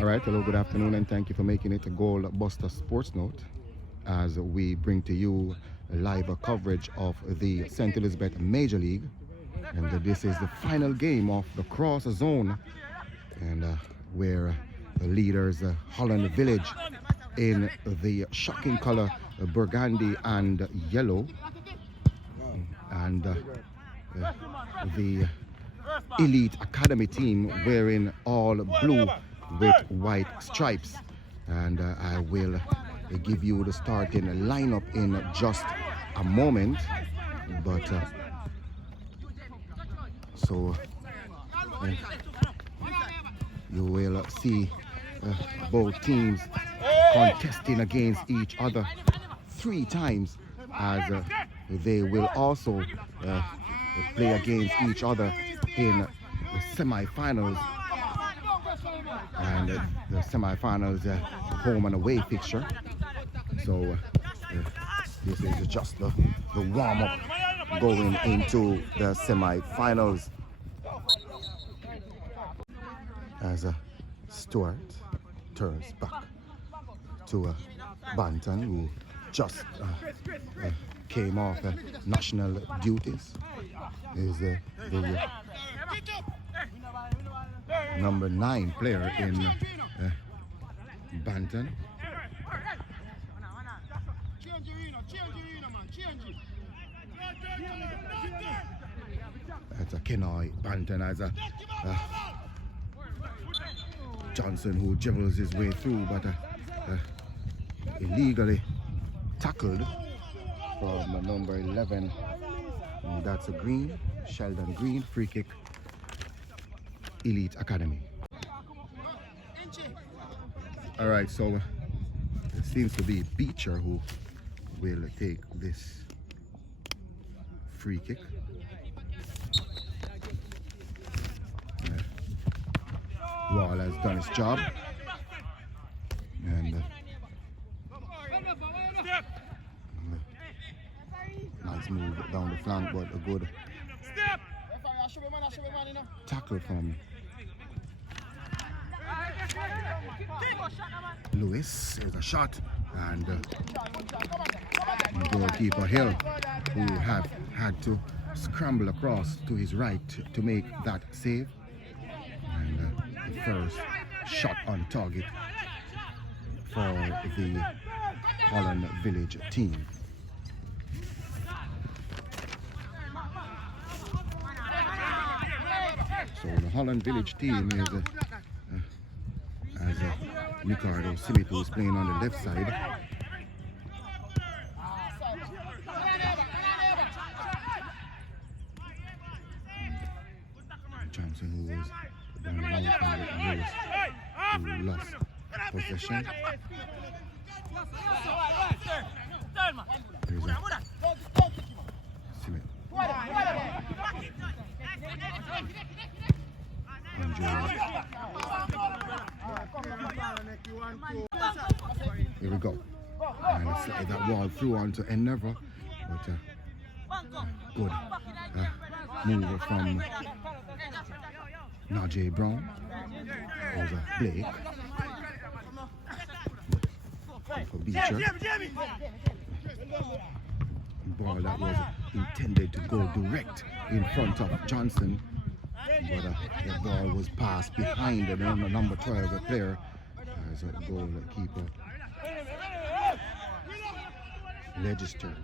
All right, hello, good afternoon, and thank you for making it a Goal Buster Sports Note as we bring to you live coverage of the St. Elizabeth Major League. And this is the final game of the Cross Zone, and where the leaders, Holland Village, in the shocking color burgundy and yellow, and the Elite Academy team wearing all blue with white stripes. And I will give you the starting lineup in just a moment, but you will see both teams contesting against each other 3 times, as they will also play against each other in the semi-finals, and the semi-finals home and away fixture. So this is just the warm-up going into the semi-finals, as Stuart turns back to Banton, who just came off national duties. Is the number 9 player in Banton. That's a Kenoi Banton, as a Johnson, who dribbles his way through, but illegally tackled from number 11. And that's a Green, Sheldon Green, free kick, Elite Academy. All right, so it seems to be Beecher who will take this free kick. Wall has done his job, and nice move down the flank, but a good tackle from Lewis. Is a shot, and goalkeeper Hill, who have had to scramble across to his right to make that save. And the first shot on target for the Holland Village team. So the Holland Village team is as Ricardo Simit, who is playing on the left side. Johnson, who was down the line from Lewis, who lost possession. There's Simit. Here we go. And let's that ball through onto Endeavour, but good move from Najee Brown. There's a Blake for Beecher. Ball that was intended to go direct in front of Johnson, but the ball was passed behind the number 12 player as a goalkeeper Legister,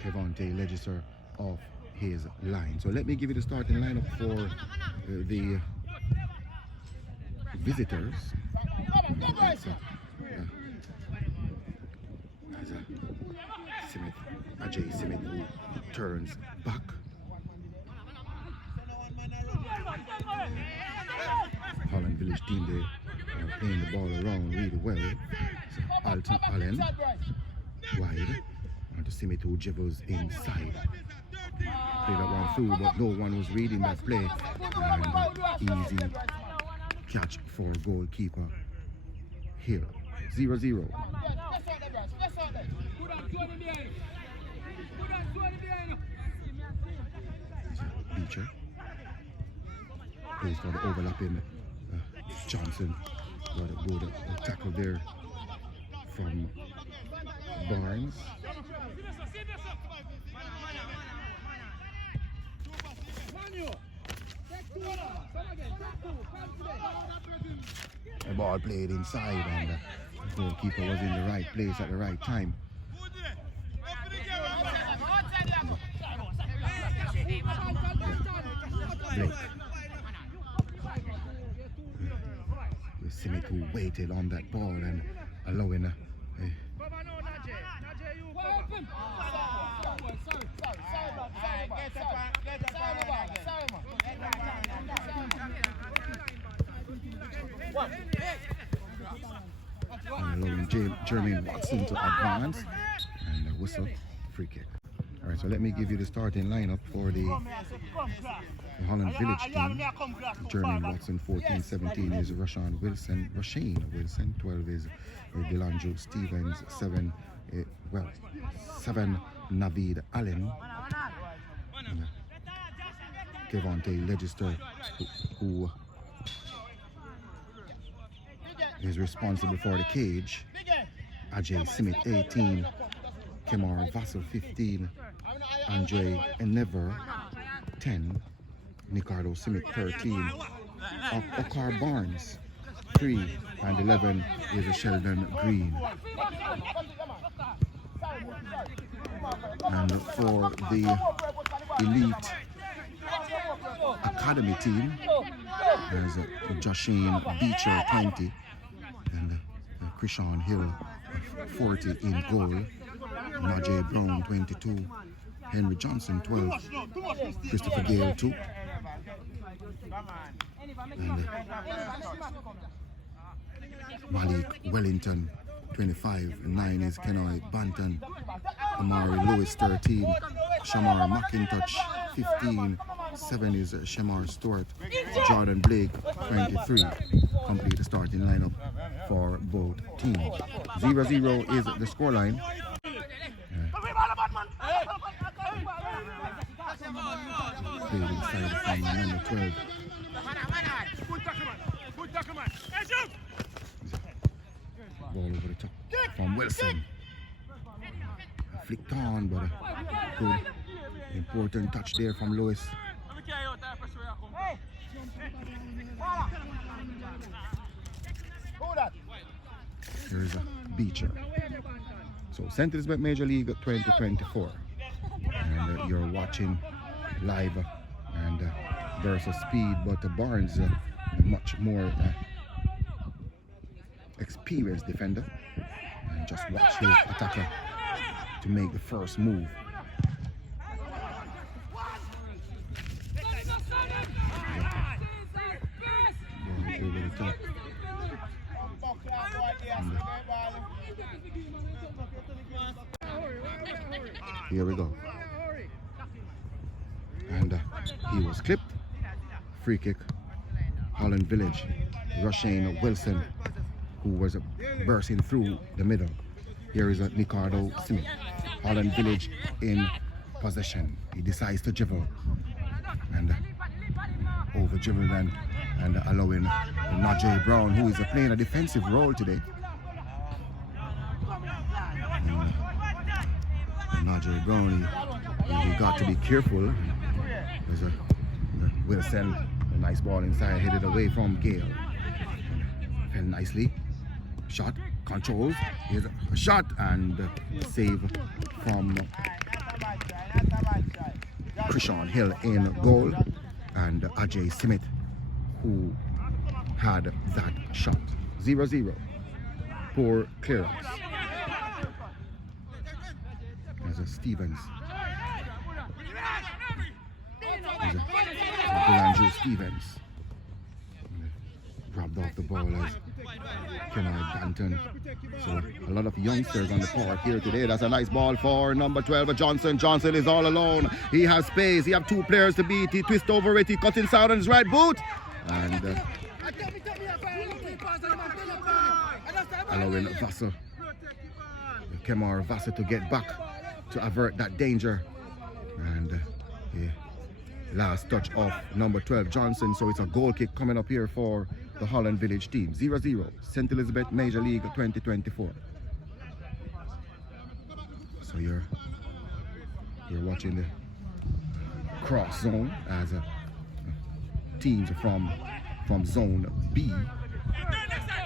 Kevonte Legister, off his line. So let me give you the starting lineup for the visitors. Ajay Simit, who turns back. Holland Village team, they are playing the ball around really well. So Alton Allen wide, and to Simit, who dribbles inside. Played that one through, but no one was reading that play, and easy catch for goalkeeper Hill. 0-0. Beecher plays for the overlapping Johnson got a good tackle there from Barnes. The ball played inside and the goalkeeper was in the right place at the right time. Blake. The Simit who waited on that ball and allowing allowing Jermaine Watson to advance and a whistle, free kick. All right, so let me give you the starting lineup for the Holland Village team. Jermaine Watson, 14-17 is Rashane Wilson. 12 is Delandro Stevens. 7 Navid Allen. Devontae Legister, who is responsible for the cage. Ajay Simit, 18. Kemar Vassell, 15. Andre Enever, 10. Ricardo Simit, 13. Okar Barnes, 3. And 11 is Sheldon Green. And for the elite academy team, there's Joshine Beecher, 20. And Krishan Hill, 40 in goal. Najee Brown, 22. Henry Johnson, 12. Christopher Gale, 2. And Malik Wellington, 25. 9 is Kenoi Banton. Amari Lewis, 13. Shamar McIntosh, 15. 7 is Shamar Stewart. Jordan Blake, 23. Complete the starting lineup for both teams. 0-0 is the scoreline. Played inside from number 12. Ball over the top from Wilson. Flicked on, but a good, important touch there from Lewis. Here is a Beecher. So St. Elizabeth Major League 2024. And you're watching live and versus speed, but Barnes much more experienced defender, and just watch his attacker to make the first move. Over the top. Here we go. And he was clipped. Free kick. Holland Village. Rashane Wilson, who was bursting through the middle. Here is Ricardo Simit. Holland Village in possession. He decides to dribble. And over dribbled and allowing Najee Brown, who is playing a defensive role today. And Najee Brown, he got to be careful. There's a Wilson, a nice ball inside, headed away from Gale. Fell nicely. Shot, controls. Here's a shot and save from Krishan Hill in goal. And Ajay Simit, who had that shot. 0-0. Poor clearance. There's a Stevens. There's a Delandro Stevens. Grabbed off the ball as Kenai Banton. So a lot of youngsters on the park here today. That's a nice ball for number 12, Johnson. Johnson is all alone. He has space. He has 2 players to beat. He twists over it. He cuts inside on his right boot. And allowing Vassell, Kemar Vassell, to get back to avert that danger. And last touch of number 12, Johnson. So it's a goal kick coming up here for the Holland Village team. 0-0, St. Elizabeth Major League 2024. So you're watching the cross zone as teams from zone B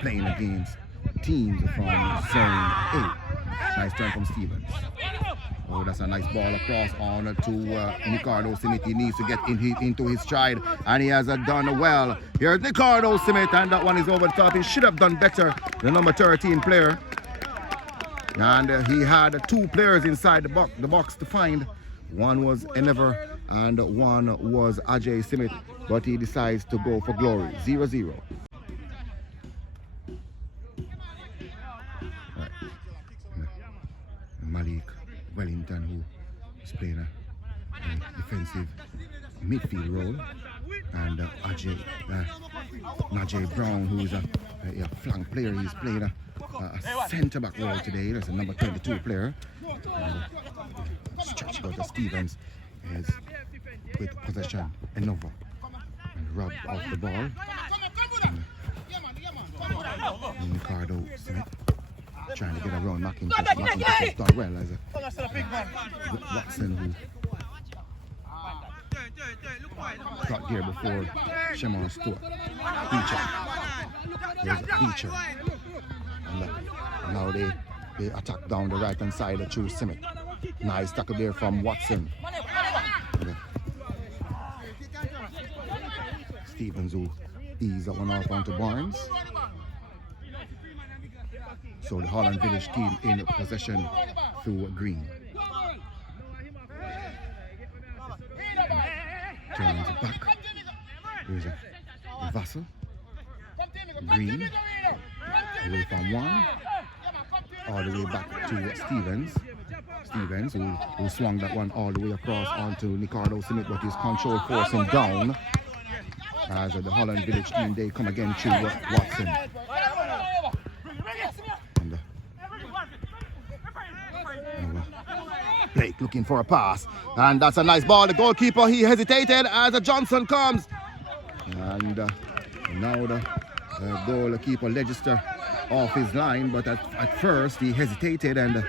playing against teams from zone A. Nice turn from Stevens. Oh, that's a nice ball across on to Ricardo Smith. He needs to get into his stride, and he has done well. Here's Ricardo Smith, and that one is over the top. He should have done better, the number 13 player. And he had two players inside the box to find. One was Endeavour and one was Ajay Smith, but he decides to go for glory. 0-0. Right. Malik Wellington, who is playing a defensive midfield role, and Najee Brown, who is a flank player. He's playing a centre-back role today. That's a number 22 player. Stretch out of Stevens is with possession and rub off the ball. And Ricardo Smith trying to get around McIntosh. McIntosh has done well as Watson, who got there before Shemar Stewart. Beecher. There's Beecher. And now they attack down the right hand side to Smith. Nice tackle there from Watson. Okay. Stevens, who ease that one off onto Barnes. So the Holland Village team in possession through Green. Turns back. There's a Vassal. Green. Away from one. All the way back to Stevens. Stevens, who swung that one all the way across onto Ricardo Smith, but his control forcing down. As the Holland Village team, they come again to Watson. Blake looking for a pass, and that's a nice ball. The goalkeeper, he hesitated as Johnson comes, and now the goalkeeper register off his line, but at first he hesitated and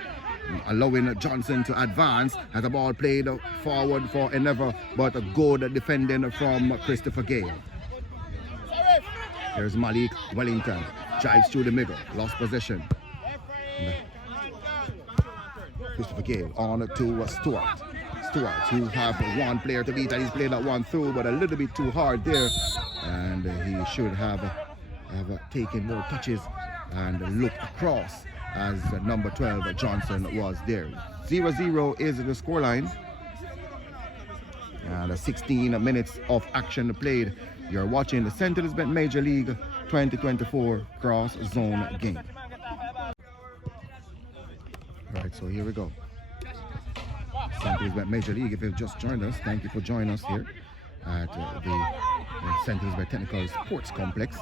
allowing Johnson to advance as the ball played forward for Endeavour, but a good defending from Christopher Gale. There's Malik Wellington, drives through the middle, lost possession. Christopher Gale on to Stewart. Stewart, who have one player to beat, and he's played that one through, but a little bit too hard there. And he should have taken more touches and looked across as number 12 Johnson was there. 0-0 is the scoreline. And 16 minutes of action played. You're watching the St. Elizabeth Major League 2024 cross zone game. Alright, so here we go. St. Elizabeth Major League, if you've just joined us, thank you for joining us here at the St. Elizabeth Technical Sports Complex.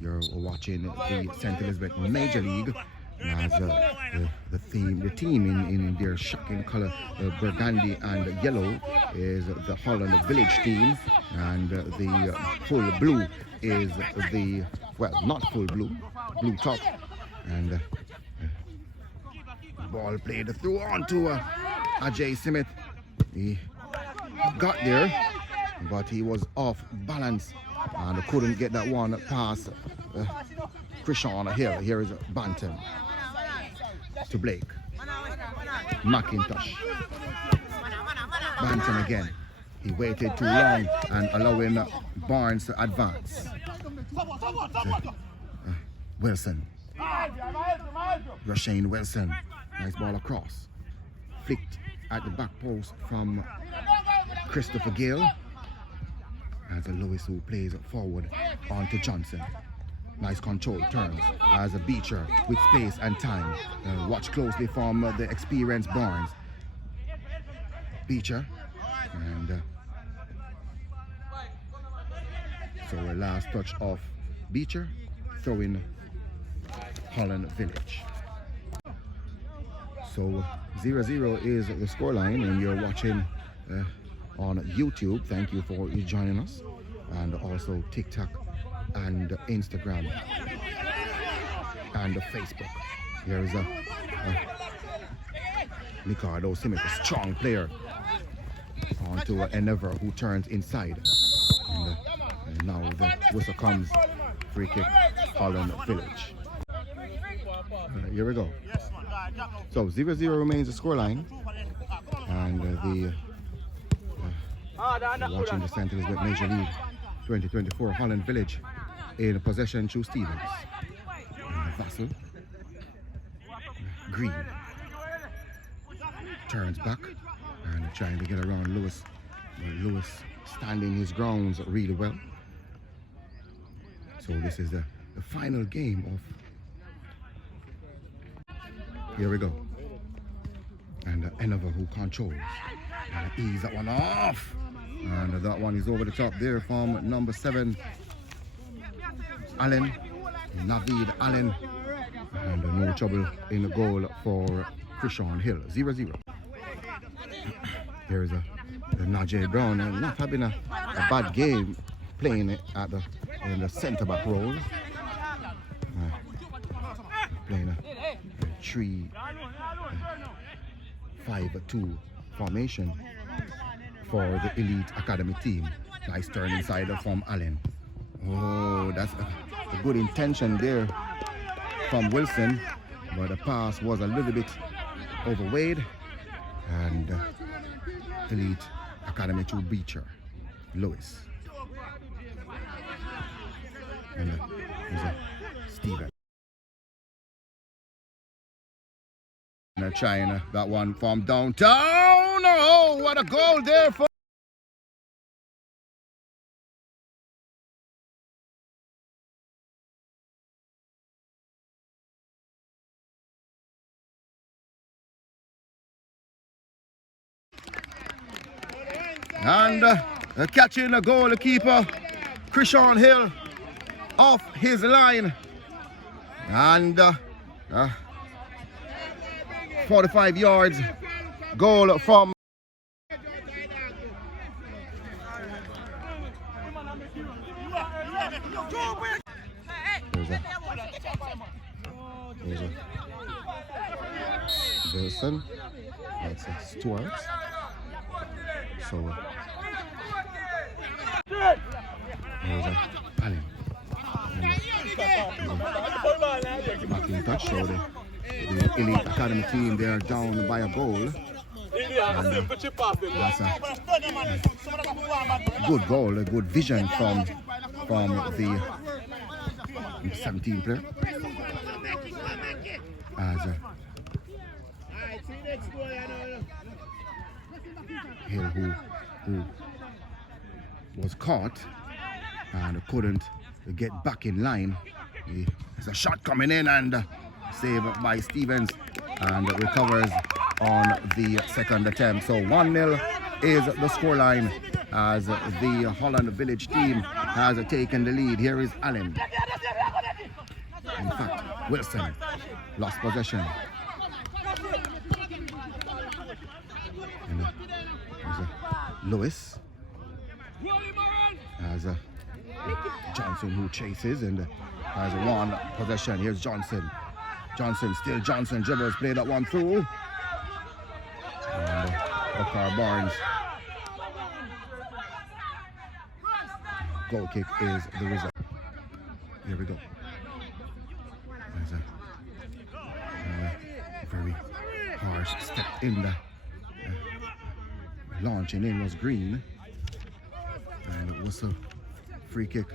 You're watching the St. Elizabeth Major League as the team in their shocking color, burgundy and yellow, is the Holland Village team, and the full blue is the, well, not full blue, blue top, and ball played through onto Ajay Smith. He got there, but he was off balance and couldn't get that one past Krishan Hill. Here is Bantam to Blake. McIntosh. Bantam again. He waited too long and allowing Barnes to advance. Wilson. Rashane Wilson. Nice ball across. Flicked at the back post from Christopher Gale. As Lewis, who plays forward onto Johnson. Nice control turns as a Beecher with space and time. Watch closely from the experienced Barnes. Beecher. And so a last touch of Beecher, throwing Holland Village. So 0-0 is the scoreline, and you're watching on YouTube. Thank you for joining us, and also TikTok and Instagram and Facebook. Here is a Ricardo Simic, a strong player, onto Endeavour, who turns inside. And now the whistle comes, free kick, Holland Village. Here we go. So 0-0 remains the scoreline, and watching the St. Elizabeth Major League 2024 Holland Village in possession through Stevens. Vassal, Green, turns back and trying to get around Lewis. Lewis standing his grounds really well. So this is the final game of, here we go. And Endeavour, who controls, and ease that one off. And that one is over the top there from number 7, Allen, Naveed Allen. And no trouble in the goal for Krishan Hill, 0-0. There's the Najee Brown, and not having a bad game playing in the centre back role. Playing a 3-5-2 formation for the Elite Academy team. Nice turn inside from Allen. Oh, that's a good intention there from Wilson, but the pass was a little bit overweight, and Elite Academy to Beecher, Lewis, and there's a Steven. And trying that one from downtown. Oh, what a goal there for. And catching the goalkeeper, Krishan Hill, off his line. And 45 yards, goal from. There's a Wilson, that's a Stewart. So there's a Allen. Back in touch, so the Elite Academy team, they're down by a goal. And that's a good goal, a good vision from the 17 player. As Hill, who was caught and couldn't get back in line. There's a shot coming in, and saved by Stevens, and recovers on the second attempt. So 1-0 is the scoreline as the Holland Village team has taken the lead. Here is Allen. In fact, Wilson lost possession. And there's Lewis. As Johnson, who chases and has one possession. Here's Johnson. Still Johnson dribbles, play that one through. And Okar Barnes. Goal kick is the result. Here we go. There's a very harsh step in the launching in was Green. And it was a free kick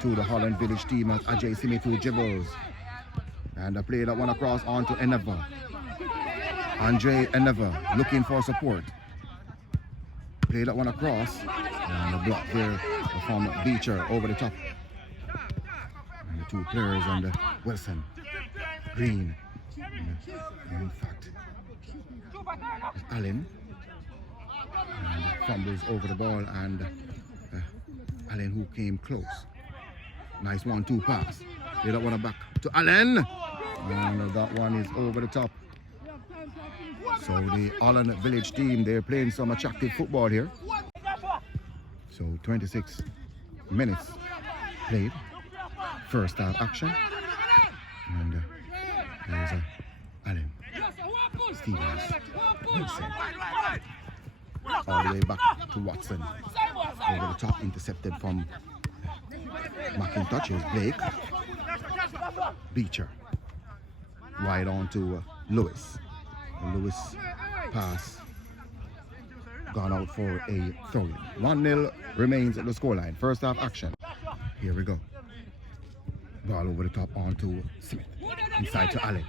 to the Holland Village team as Ajay Simitu dribbles. And I play that one across onto Endeavour. Andre Endeavour looking for support. Play that one across. And a block there from Beecher over the top. And the two players under Wilson. Green. And in fact, it's Allen. And fumbles over the ball, and Allen, who came close. Nice 1-2 pass. Play that one back to Allen. And that one is over the top. So the Holland Village team, they're playing some attractive football here. So 26 minutes played. first half action. And there's Allen, Stevens, Wilson. All the way back to Watson. Over the top, intercepted from McIntosh. Here's Blake. Beecher. Wide on to Lewis. And Lewis pass. Gone out for a throw-in. 1-0 remains at the scoreline. First half action. Here we go. Ball over the top onto Smith. Inside to Allen.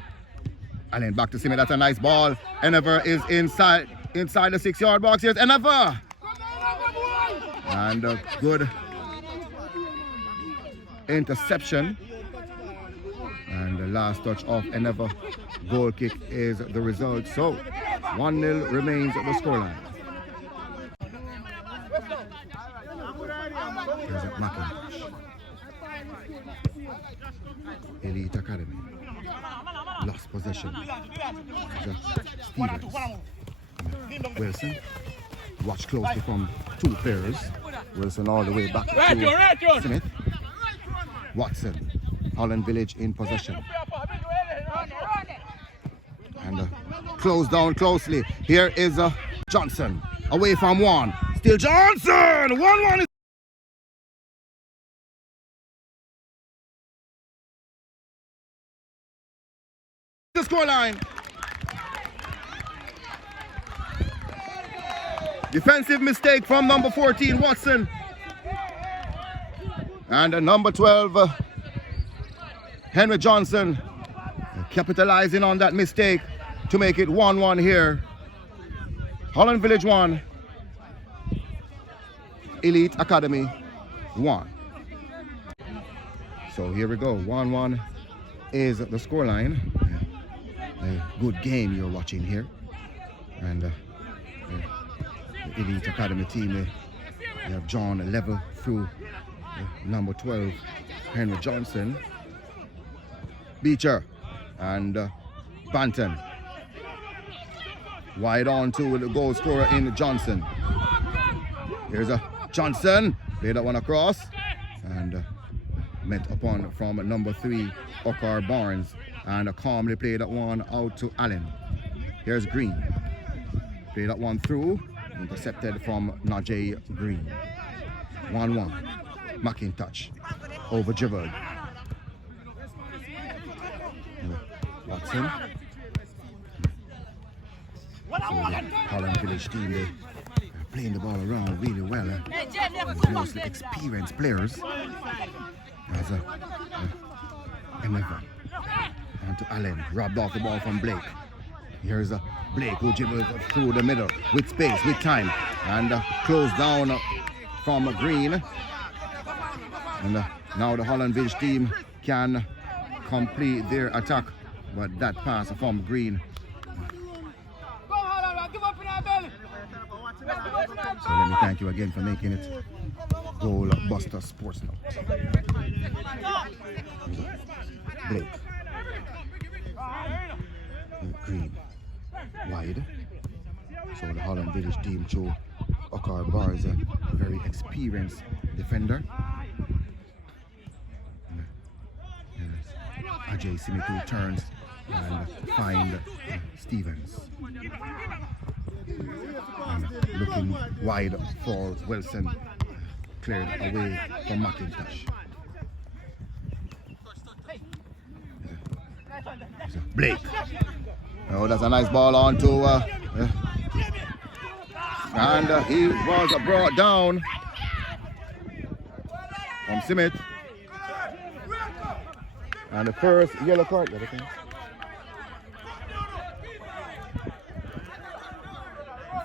Allen back to Smith. That's a nice ball. Enever is inside the 6-yard box. Here's Enever. And a good interception. And the last touch of Enever goal kick is the result. So 1-0 remains at the scoreline. Here's a McIntosh. Elite Academy. Lost possession. Stevens. Wilson. Watch closely from two pairs. Wilson all the way back to Smith. Watson. Holland Village in possession. And close down closely. Here is Johnson. Away from one. Still Johnson! 1-1 is the scoreline. Defensive mistake from number 14, Watson. And number 12, Henry Johnson, capitalizing on that mistake to make it 1-1 here. Holland Village 1, Elite Academy 1. So here we go, 1-1 is the scoreline. A good game you're watching here. And the Elite Academy team, they have John level through number 12, Henry Johnson, Beecher, and Banton. Wide on to the goal scorer in Johnson. Here's a Johnson, play that one across, and met upon from number 3, Okar Barnes, and calmly play that one out to Allen. Here's Green, play that one through, intercepted from Najee Green. 1-1. McIntosh over dribbled. Watson. So the Holland Village team, they are playing the ball around really well. Mostly experienced players. As Enever. And to Allen, robbed off the ball from Blake. Here's Blake who dribbles through the middle with space, with time, and closed down from Green. And now the Holland Village team can complete their attack, but that pass from Green. So let me thank you again for making it Goal Buster Sports Note. Blake. Green. Wide. So the Holland Village team through Okar Bar is a very experienced defender. Ajay Simitu turns and find Stevens. And looking wide for Wilson, cleared away from McIntosh. Blake. Oh, that's a nice ball on to and he was brought down from Smith. And the first yellow card.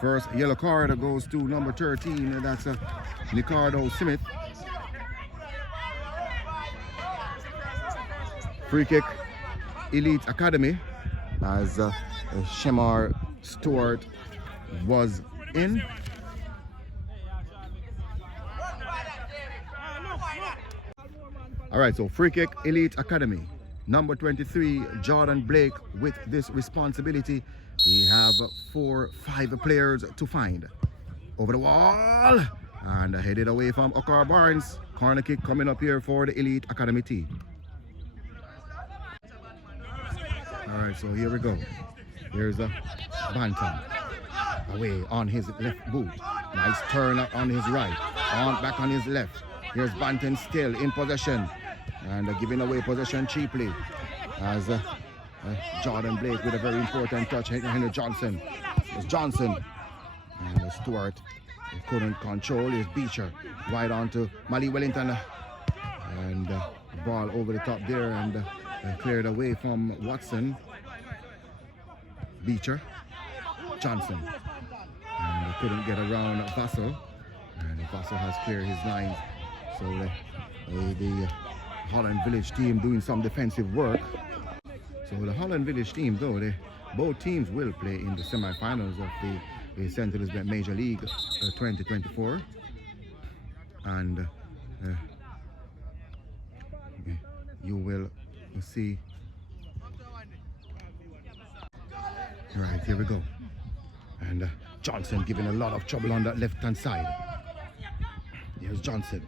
First yellow card goes to number 13. That's Ricardo Smith. Free kick, Elite Academy, as Shemar Stewart was in. All right, so free kick, Elite Academy. Number 23, Jordan Blake with this responsibility. He have 4-5 players to find. Over the wall, And headed away from Okar Barnes. Corner kick coming up here for the Elite Academy team. Alright, so here we go. Here's a Bantam. Away on his left boot. Nice turn up on his right. On back on his left. Here's Bantam still in possession. And giving away possession cheaply. As Jordan Blake with a very important touch. Henry Johnson. It's Johnson. And Stewart couldn't control. Here's Beecher. Wide on to Mali Wellington. And ball over the top there and cleared away from Watson. Beecher. Johnson. And couldn't get around Vassell. And Vassell has cleared his lines. So the Holland Village team doing some defensive work. So the Holland Village team, though, both teams will play in the semi-finals of the St. Elizabeth Major League 2024. And you will see. Right, here we go. And Johnson giving a lot of trouble on that left-hand side. Here's Johnson.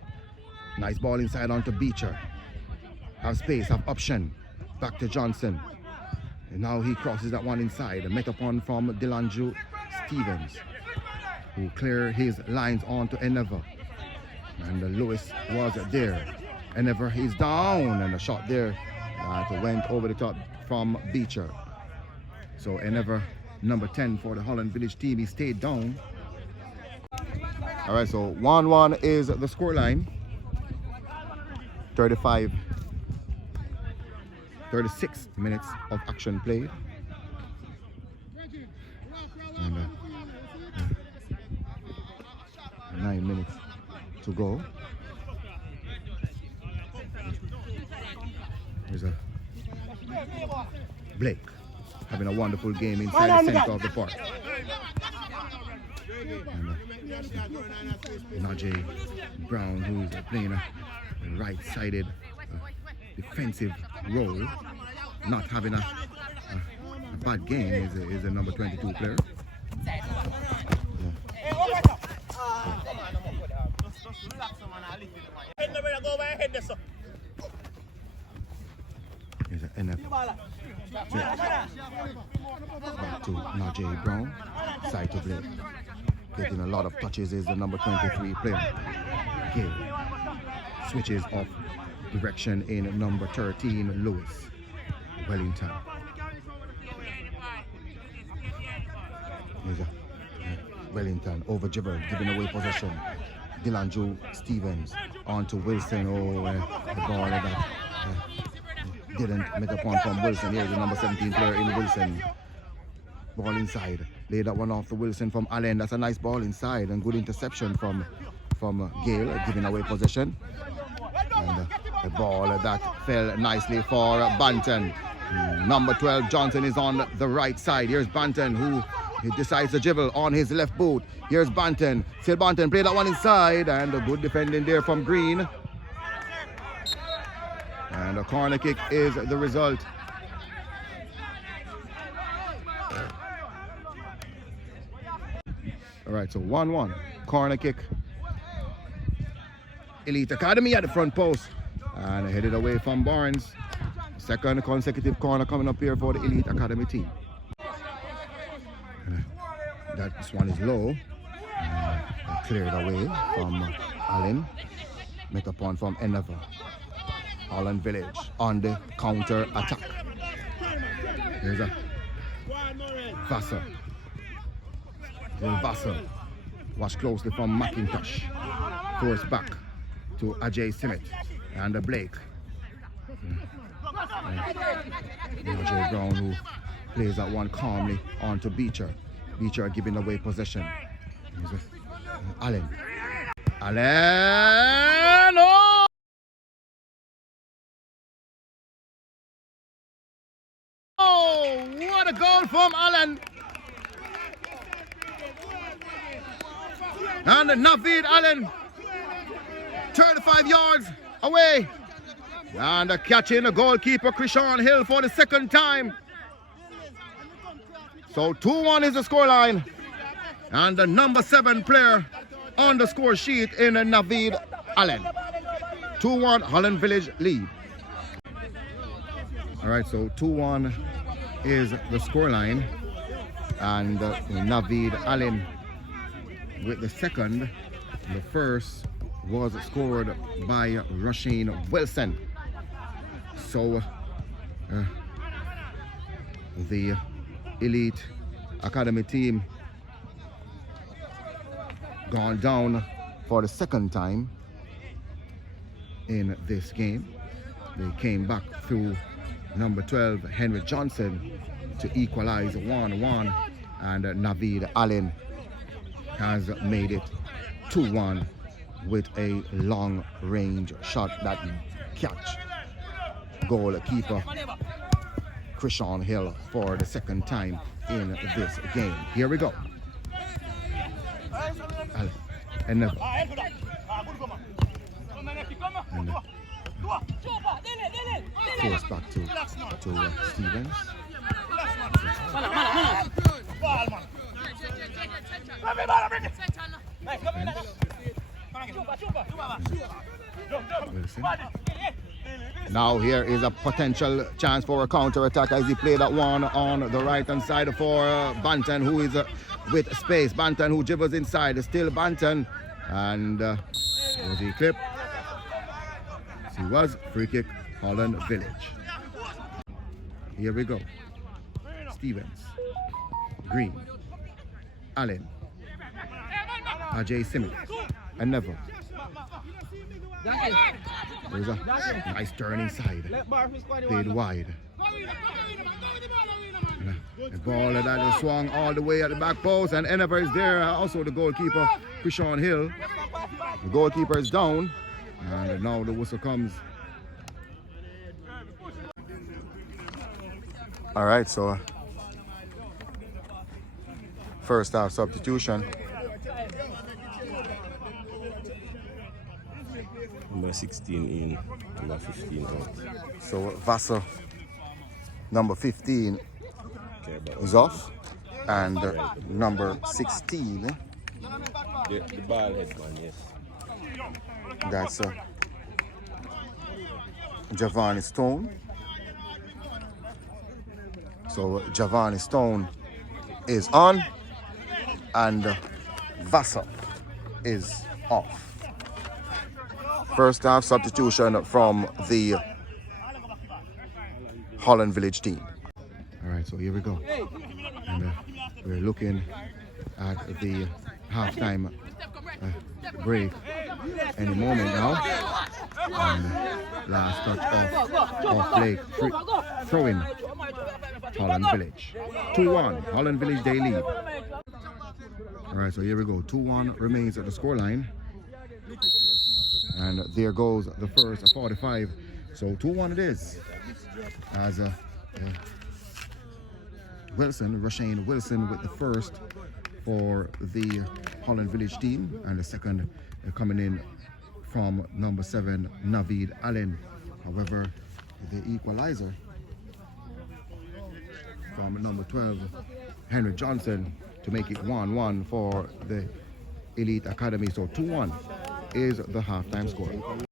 Nice ball inside onto Beecher. Have space, have option. Back to Johnson. And now he crosses that one inside. A Metapon from Delanjo Stevens, who clear his lines onto Eneva. And Lewis was there. Eneva is down. And a shot there that went over the top from Beecher. So Eneva, number 10 for the Holland Village team, he stayed down. All right, so 1-1 is the scoreline. 36 minutes of action played. And 9 minutes to go. There's a Blake having a wonderful game inside the center of the park. And Najee Brown, who's playing a right-sided defensive role, not having a bad game, is a number 22 player. Here's an NF. Back to Najee Brown, side to Blake. Getting a lot of touches is the number 23 player. Gale switches off direction in number 13, Lewis Wellington. Here's a Wellington over Jibber, giving away possession. Delanjo Stevens onto Wilson. Oh, the ball that didn't make a point from Wilson. Here's the number 17 player in Wilson. Ball inside. Lay that one off to Wilson from Allen. That's a nice ball inside and good interception from Gale, giving away possession. And the ball that fell nicely for Banton. Number 12 Johnson is on the right side. Here's Banton, who he decides to dribble on his left boot. Here's Banton. Still Banton, play that one inside, and a good defending there from Green. And a corner kick is the result. All right, so 1-1, corner kick. Elite Academy at the front post, and headed away from Barnes. Second consecutive corner coming up here for the Elite Academy team. This one is low. Cleared away from Allen. Met upon from Eneva. Holland Village on the counter attack. Here's a Vassell. Vassell. Watch closely from McIntosh. Force back to Ajay Simmet and Blake. Ajay Brown, who plays that one calmly onto Beecher. Beecher giving away possession. Allen. Allen! Oh! Oh, what a goal from Allen! And Naveed Allen, 35 yards away. And catching the goalkeeper, Krishan Hill, for the second time. So 2-1 is the scoreline. And the number 7 player on the score sheet in Naveed Allen. 2-1 Holland Village lead. All right, so 2-1 is the scoreline, and Naveed Allen with the second. The first was scored by Rasheen Wilson. So the Elite Academy team gone down for the second time in this game. They came back through number 12 Henry Johnson to equalize 1-1, and Naveed Allen has made it 2-1 with a long range shot that catch goalkeeper Krishan Hill for the second time in this game. Here we go. And force back to Stevens. Now here is a potential chance for a counter-attack as he played that one on the right-hand side for Banton, who is with space. Banton who dribbles inside, still Banton, and was he clipped? He was. Free kick, Holland Village. Here we go. Stevens, Green, Allen, Ajay Simmons, and Neville. There's a nice turn inside. Played wide. The ball that is swung all the way at the back post, and Enever is there. Also the goalkeeper, Krishan Hill. The goalkeeper is down, and now the whistle comes. All right, so first half substitution. Number 16 in, number 15 out. So Vassar, number 15, is off, and number 16. The ball head man, yes. That's Javani Stone. So Javani Stone is on, and Vassar is off. First half substitution from the Holland Village team. All right, so here we go. And we're looking at the halftime break any moment now. And last touch of play, throwing Holland Village. 2-1, Holland Village they lead. All right, so here we go. 2-1 remains at the scoreline. And there goes the first 45. So 2-1 it is. As Wilson, Rasheen Wilson with the first for the Holland Village team, and the second coming in from number 7 Naveed Allen. However, the equalizer from number 12 Henry Johnson to make it 1-1 for the Elite Academy. So 2-1 is the halftime score.